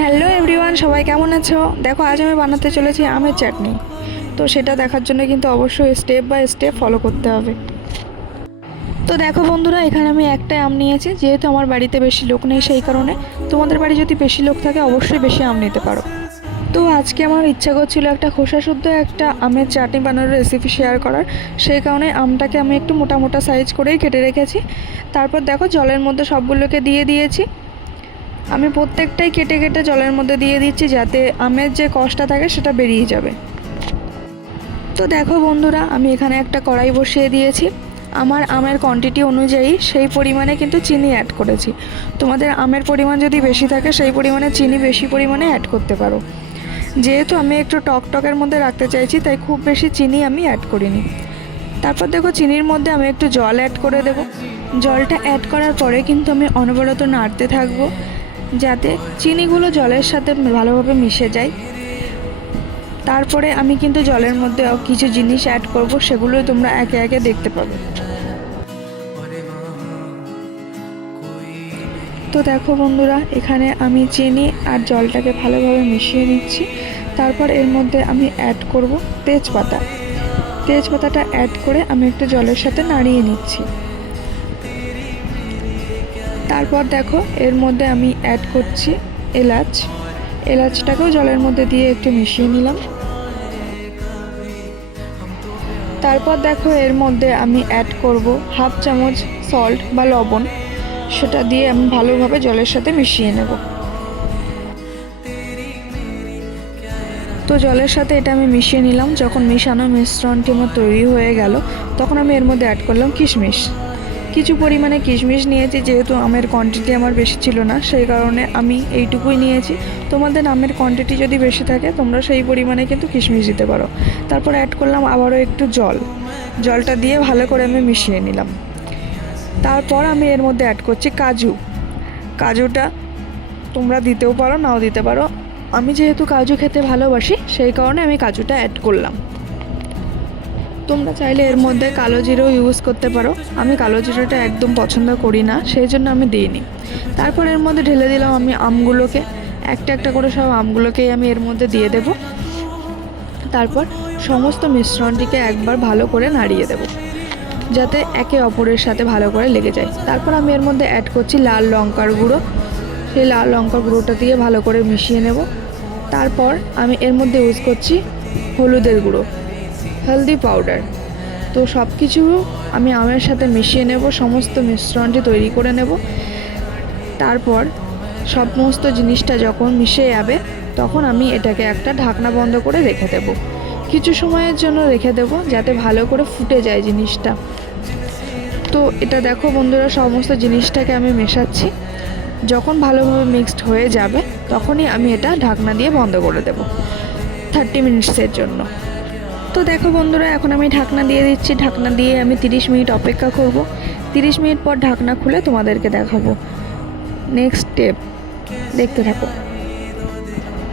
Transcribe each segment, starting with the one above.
Hello everyone, সবাই কেমন আছো? দেখো, আজ আমি বানাতে চলেছি আমের চাটনি। তো সেটা দেখার জন্য কিন্তু অবশ্যই স্টেপ বাই স্টেপ ফলো করতে হবে। তো দেখো বন্ধুরা, এখানে আমি একটাই আম নিয়েছি, যেহেতু আমার বাড়িতে বেশি লোক নেই সেই কারণে। তোমাদের বাড়ি যদি বেশি লোক থাকে, অবশ্যই বেশি আম নিতে পারো। তো আজকে আমার ইচ্ছা করছিল একটা খোসা শুদ্ধ একটা আমের চাটনি বানানোর রেসিপি শেয়ার করার। সেই কারণে আমটাকে আমি একটু মোটা মোটা সাইজ করেই কেটে রেখেছি। তারপর দেখো, জলের মধ্যে সবগুলোকে দিয়ে দিয়েছি। আমি প্রত্যেকটাই কেটে কেটে জলের মধ্যে দিয়ে দিচ্ছি যাতে আমের যে কষটা থাকে সেটা বেরিয়ে যাবে। তো দেখো বন্ধুরা, আমি এখানে একটা কড়াই বসিয়ে দিয়েছি। আমার আমের কোয়ান্টিটি অনুযায়ী সেই পরিমাণে কিন্তু চিনি অ্যাড করেছি। তোমাদের আমের পরিমাণ যদি বেশি থাকে, সেই পরিমাণে চিনি বেশি পরিমাণে অ্যাড করতে পারো। যেহেতু আমি একটু টক টকের মধ্যে রাখতে চাইছি, তাই খুব বেশি চিনি আমি অ্যাড করিনি। তারপর দেখো চিনির মধ্যে আমি একটু জল অ্যাড করে দেব। জলটা অ্যাড করার পরে কিন্তু আমি অনবরত নাড়তে থাকব। যাতে চিনিগুলো জলের সাথে ভালোভাবে মিশে যায়। তারপরে আমি কিন্তু জলের মধ্যে কিছু জিনিস অ্যাড করব সেগুলো তোমরা একে একে দেখতে পাবে। তো দেখো বন্ধুরা, এখানে আমি চিনি আর জলটাকে ভালোভাবে মিশিয়ে নিচ্ছি। তারপর এর মধ্যে আমি অ্যাড করব তেজপাতা। তেজপাতাটা অ্যাড করে আমি একটু জলের সাথে নাড়িয়ে নিচ্ছি। তারপর দেখো, এর মধ্যে আমি অ্যাড করছি এলাচ। এলাচটাকেও জলের মধ্যে দিয়ে একটু মিশিয়ে নিলাম। তারপর দেখো, এর মধ্যে আমি অ্যাড করব হাফ চামচ সল্ট বা লবণ। সেটা দিয়ে আমি ভালোভাবে জলের সাথে মিশিয়ে নেব। তো জলের সাথে এটা আমি মিশিয়ে নিলাম। যখন মিশানো মিশ্রণটি আমার তৈরি হয়ে গেল, তখন আমি এর মধ্যে অ্যাড করলাম কিশমিশ। কিছু পরিমাণে কিশমিশ নিয়েছি, যেহেতু আমের কোয়ান্টিটি আমার বেশি ছিল না, সেই কারণে আমি এইটুকুই নিয়েছি। তোমাদের আমের কোয়ান্টিটি যদি বেশি থাকে, তোমরা সেই পরিমাণে কিন্তু কিশমিশ দিতে পারো। তারপর অ্যাড করলাম আবারও একটু জল। জলটা দিয়ে ভালো করে আমি মিশিয়ে নিলাম। তারপর আমি এর মধ্যে অ্যাড করছি কাজু। কাজুটা তোমরা দিতেও পারো, নাও দিতে পারো। আমি যেহেতু কাজু খেতে ভালোবাসি, সেই কারণে আমি কাজুটা অ্যাড করলাম। তোমরা চাইলে এর মধ্যে কালো জিরেও ইউজ করতে পারো। আমি কালো জিরোটা একদম পছন্দ করি না, সেই জন্য আমি দিইনি। তারপর এর মধ্যে ঢেলে দিলাম আমি আমগুলোকে। একটা একটা করে সব আমগুলোকেই আমি এর মধ্যে দিয়ে দেব। তারপর সমস্ত মিশ্রণটিকে একবার ভালো করে নাড়িয়ে দেব, যাতে একে অপরের সাথে ভালো করে লেগে যায়। তারপর আমি এর মধ্যে অ্যাড করছি লাল লঙ্কার গুঁড়ো। সেই লাল লঙ্কার গুঁড়োটা দিয়ে ভালো করে মিশিয়ে নেব। তারপর আমি এর মধ্যে ইউজ করছি হলুদের গুঁড়ো। হলদি পাউডার তো সব কিছু আমি আমের সাথে মিশিয়ে নেব, সমস্ত মিশ্রণটি তৈরি করে নেব। তারপর সমস্ত জিনিসটা যখন মিশে যাবে, তখন আমি এটাকে একটা ঢাকনা বন্ধ করে রেখে দেব। কিছু সময়ের জন্য রেখে দেব, যাতে ভালো করে ফুটে যায় জিনিসটা। তো এটা দেখো বন্ধুরা, সমস্ত জিনিসটাকে আমি মেশাচ্ছি। যখন ভালোভাবে মিক্সড হয়ে যাবে, তখনই আমি এটা ঢাকনা দিয়ে বন্ধ করে দেব। থার্টি মিনিটসের জন্য। তো দেখো বন্ধুরা, এখন আমি ঢাকনা দিয়ে দিচ্ছি। ঢাকনা দিয়ে আমি 30 মিনিট অপেক্ষা করব। 30 মিনিট পর ঢাকনা খুলে তোমাদেরকে দেখাবো। নেক্সট স্টেপ দেখতে থাকো।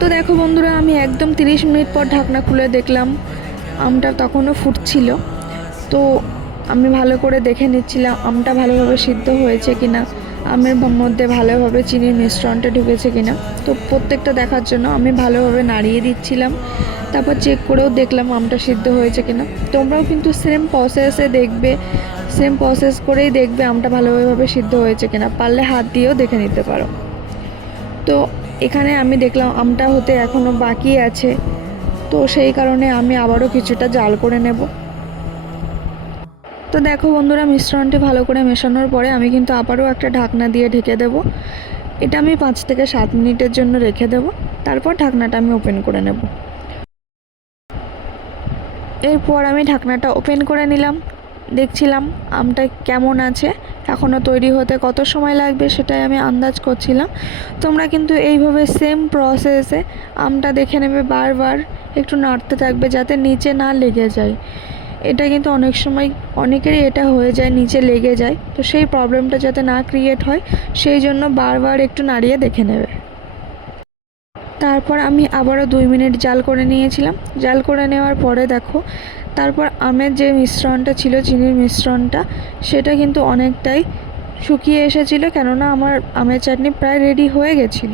তো দেখো বন্ধুরা, আমি একদম 30 মিনিট পর ঢাকনা খুলে দেখলাম। আমটা তখনও ফুটছিল। তো আমি ভালো করে দেখে নিচ্ছিলাম, আমটা ভালোভাবে সিদ্ধ হয়েছে কিনা, আমের মধ্যে ভালোভাবে চিনির মিশ্রণটা ঢুকেছে কিনা। তো প্রত্যেকটা দেখার জন্য আমি ভালোভাবে নাড়িয়ে দিচ্ছিলাম। তারপর চেক করেও দেখলাম আমটা সিদ্ধ হয়েছে কিনা। তোমরাও কিন্তু সেম প্রসেসে দেখবে সেম প্রসেস করেই দেখবে আমটা ভালোভাবে সিদ্ধ হয়েছে কিনা। পারলে হাত দিয়েও দেখে নিতে পারো। তো এখানে আমি দেখলাম আমটা হতে এখনও বাকি আছে। তো সেই কারণে আমি আবারও কিছুটা জাল করে নেব। তো দেখো বন্ধুরা, মিশ্রণটি ভালো করে মেশানোর পরে আমি কিন্তু আবারও একটা ঢাকনা দিয়ে ঢেকে দেব। এটা আমি পাঁচ থেকে সাত মিনিটের জন্য রেখে দেব। তারপর ঢাকনাটা আমি ওপেন করে নেব। এরপর আমি ঢাকনাটা ওপেন করে নিলাম। দেখছিলাম আমটা কেমন আছে। এখনও তৈরি হতে কত সময় লাগবে সেটাই আমি আন্দাজ করছিলাম। তোমরা কিন্তু এইভাবে সেম প্রসেসে আমটা দেখে নেবে বারবার। একটু নাড়তে থাকবে যাতে নিচে না লেগে যায়। এটা কিন্তু অনেক সময় অনেকেরই এটা হয়ে যায়, নিচে লেগে যায়। তো সেই প্রবলেমটা যাতে না ক্রিয়েট হয়, সেই জন্য বারবার একটু নাড়িয়ে দেখে নেবে। তারপর আমি আবারও দুই মিনিট জাল করে নিয়েছিলাম। জাল করে নেওয়ার পরে দেখো, তারপর আমের যে মিশ্রণটা ছিল, চিনির মিশ্রণটা, সেটা কিন্তু অনেকটাই শুকিয়ে এসেছিল, কেননা আমার আমের চাটনি প্রায় রেডি হয়ে গেছিল।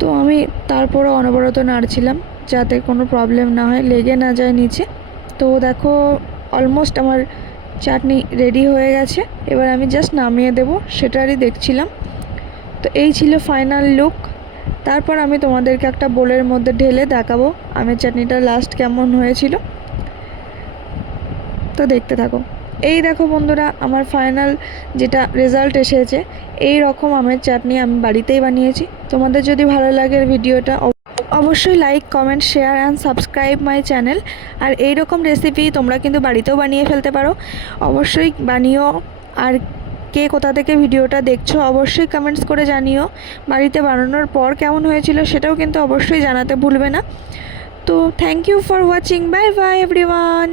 তো আমি তারপরে অনবরত নাড়ছিলাম, যাতে কোনো প্রবলেম না হয়, লেগে না যায় নিচে। তো দেখো অলমোস্ট আমার চাটনি রেডি হয়ে গেছে। এবার আমি জাস্ট নামিয়ে দেব, সেটারই দেখছিলাম। তো এই ছিল ফাইনাল লুক তারপর আমি তোমাদেরকে একটা বোলের মধ্যে ঢেলে দেখাবো আমের চাটনিটা লাস্ট কেমন হয়েছিল। তো দেখতে থাকো। এই দেখো বন্ধুরা, আমার ফাইনাল যেটা রেজাল্ট এসেছে, এই রকম আমের চাটনি আমি বাড়িতেই বানিয়েছি। তোমাদের যদি ভালো লাগে ভিডিওটা, অব- অবশ্যই like comment share and subscribe my channel আর এই রকম রেসিপি তোমরা কিন্তু বাড়িতেও বানিয়ে ফেলতে পারো। অবশ্যই বানিও। আর কে কোথা থেকে ভিডিওটা দেখছ অবশ্যই কমেন্টস করে জানিও। বাড়িতে বানানোর পর কেমন হয়েছিল সেটাও কিন্তু অবশ্যই জানাতে ভুলবে না। তো thank you for watching bye bye everyone